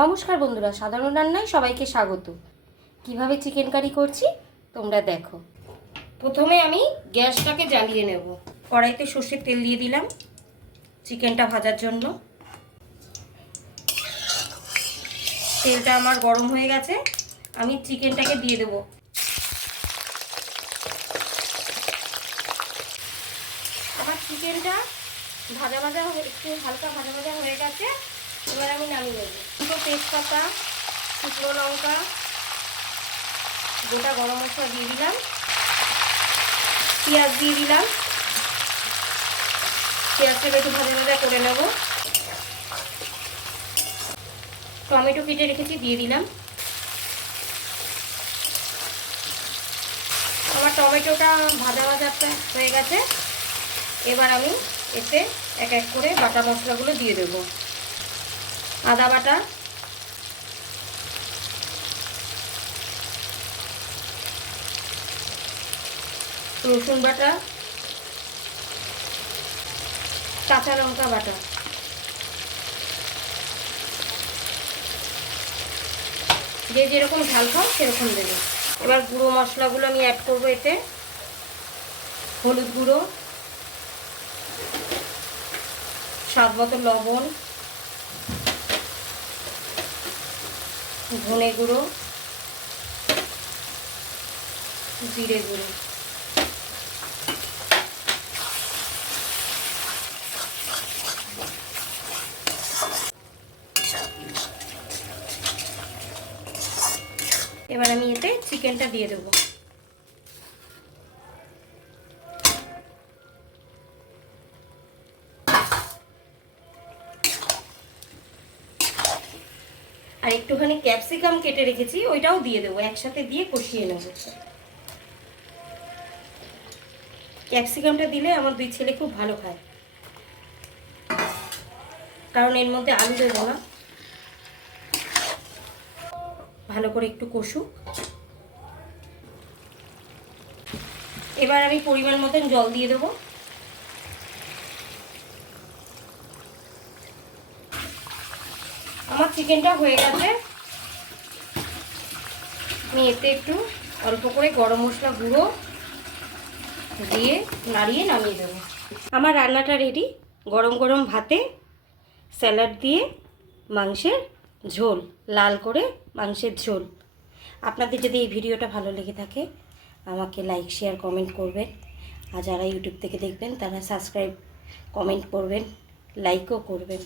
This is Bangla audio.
নমস্কার বন্ধুরা, সাধারণ রান্নায় সবাইকে স্বাগত। কীভাবে চিকেন কারি করছি, তোমরা দেখো। প্রথমে আমি গ্যাসটাকে জ্বালিয়ে নেব। কড়াইতে সর্ষের তেল দিয়ে দিলাম চিকেনটা ভাজার জন্য। তেলটা আমার গরম হয়ে গেছে, আমি চিকেনটাকে দিয়ে দেবো। আমার চিকেনটা ভাজা ভাজা একটু হালকা ভাজা ভাজা হয়ে গেছে, এবার আমি নামিয়ে নেব। তেজপাতা, শুকনো লঙ্কা, গোটা গরম মশলা দিয়ে দিলাম। পেঁয়াজ দিয়ে দিলাম। পেঁয়াজটাকে একটু ভাজা ভাজা করে নেব। টমেটো কেটে রেখেছি, দিয়ে দিলাম। আমার টমেটোটা ভাজা ভাজাটা হয়ে গেছে। এবার আমি এতে এক এক করে বাটা মশলাগুলো দিয়ে দেব। আদা বাটা রসুন বাটা, কাঁচা লঙ্কা বাটা। যে যেরকম ঝাল খাও, সেরকম দেবে। এবার গুঁড়ো মশলাগুলো আমি অ্যাড করব এতে। হলুদ গুঁড়ো, স্বাদ মতো লবণ, ধনে গুঁড়ো, জিরে গুঁড়ো। এবার আমি এতে চিকেনটা দিয়ে দেবো। আর একটুখানি ক্যাপসিকাম কেটে রেখেছি, ওইটাও দিয়ে দেবো, একসাথে দিয়ে কষিয়ে নেব। ক্যাপসিকামটা দিলে আমার দুই ছেলে খুব ভালো খায়। কারণ এর মধ্যে আলু দেবো না। ভালো করে একটু কষুক। এবার আমি পরিমাণ মতন জল দিয়ে দেবো। আমার চিকেনটা হয়ে গেছে। আমি এতে একটু অল্প করে গরম মশলা গুঁড়ো দিয়ে নাড়িয়ে নামিয়ে দেবো। আমার রান্নাটা রেডি গরম গরম ভাতে স্যালাড দিয়ে মাংসের ঝোল, লাল করে মাংসের ঝোল। আপনাদের যদি এই ভিডিওটা ভালো লেগে থাকে, আমাকে লাইক শেয়ার কমেন্ট করবেন। আর যারা ইউটিউব থেকে দেখবেন, তারা সাবস্ক্রাইব কমেন্ট করবেন লাইকও করবেন।